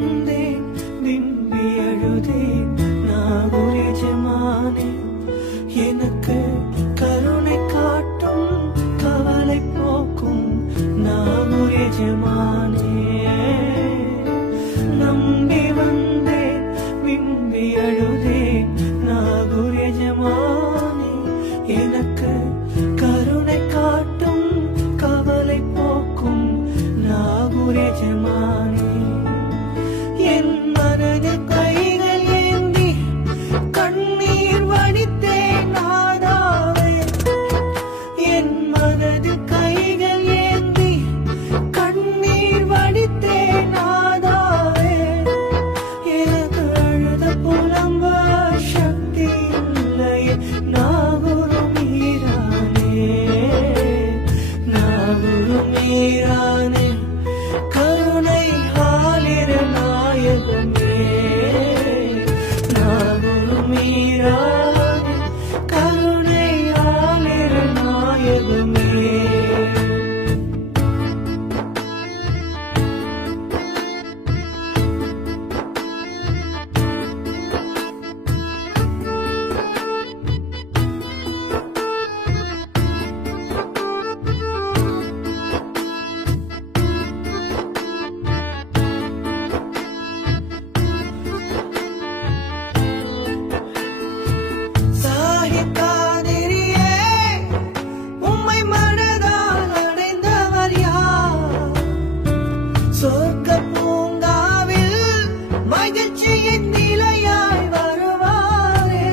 வந்தேன் விம்பி அழுதேன் நாகூர் எஜமானே எனக்கு கருணை காட்டும் கவலை போக்கும் நாகூர் எஜமானே நம்பி வந்தேன் விம்பி அழுதேன் நாகூர் எஜமானே எனக்கு கருணை காட்டும் கவலை போக்கும் நாகூர் எஜமானே என் மனது கைகள் ஏந்தி கண்ணீர் வடித்தேன் நாதாவே என் மனது கைகள் ஏந்தி கண்ணீர் வடித்தேன் நாதாவே எனக்கு அழுத புலம்ப சக்தி இல்லையே நாகூர் மீரானே நாகூர் மீரானே கருணை ஆலிர நாயகமே நாகூர் மீரானே கருணை ஆலிர நாயகமே சாஹித்தாதிரியே உம்மை மனதால் அடைந்தவர் யார் சொர்க்க பூங்காவில் மகிழ்ச்சியின் நிலையாய் வருவாரே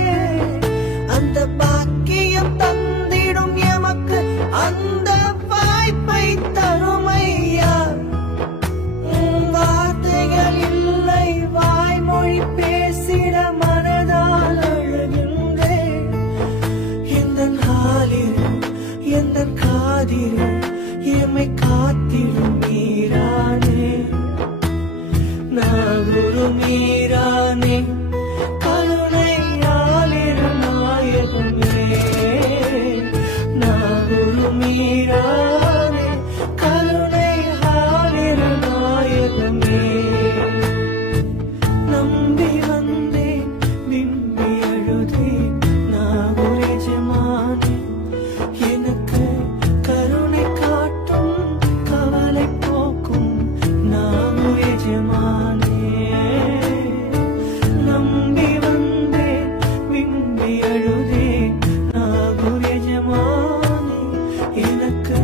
அந்த பாக்கியம் தந்திடும் எமக்கு அந்த வாய்ப்பை தருமையா வார்த்தைகள் இல்லை வாய்மொழி பேசிட மனதால் அழுகின்றேன் எந்தன் ஆலிரு எந்தன் காதிரு எம்மை காத்திடும் மீரானே நாகூர் மீரானே கருணை ஆலிரு நாயகமே நாகூர் மீரானே கருணை ஆலிரு நாயகமே நம்பி வந்தேன் விம்பி அழுதேன் நாகூர் எஜமானே எனக்கு கருணை காட்டும் கவலை போக்கும் நாகூர் எஜமானே நம்பி வந்தேன் விம்பி அழுதேன் நாகூர் எஜமானே எனக்கு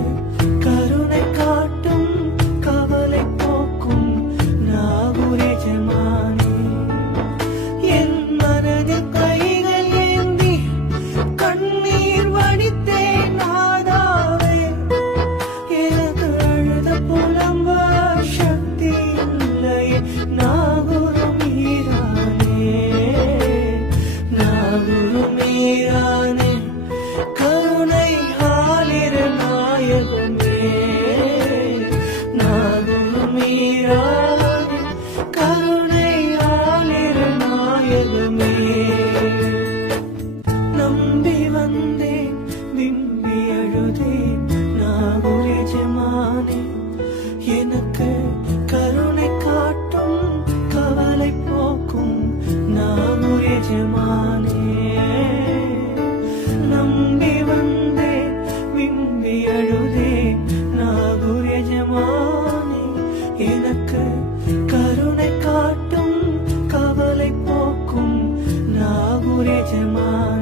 கருணை காட்டும் கவலை போக்கும் நாகூர் எஜமானே என் மனது கைகள் ஏந்தி கண்ணீர் வடித்தேன் நாதாவே எனக்கு அழுத புலம்ப சக்தி இல்லையே நாகூர் மீரானே நாகூர் மீரானே கருணை ஆலிர நாயகமே நாகூர் மீரானே கருணை ஆலிர நாயகமே நம்பி வந்தேன் விம்பி அழுதேன் நாகூர் எஜமானே எனக்கு கருணை காட்டும் கவலை போக்கும் நாகூர் எஜமானே நம்பி வந்தேன் விம்பி அழுதேன் நாகூர் எஜமானே எனக்கு கருணை காட்டும் கவலை போக்கும் நாகூர் எஜமானே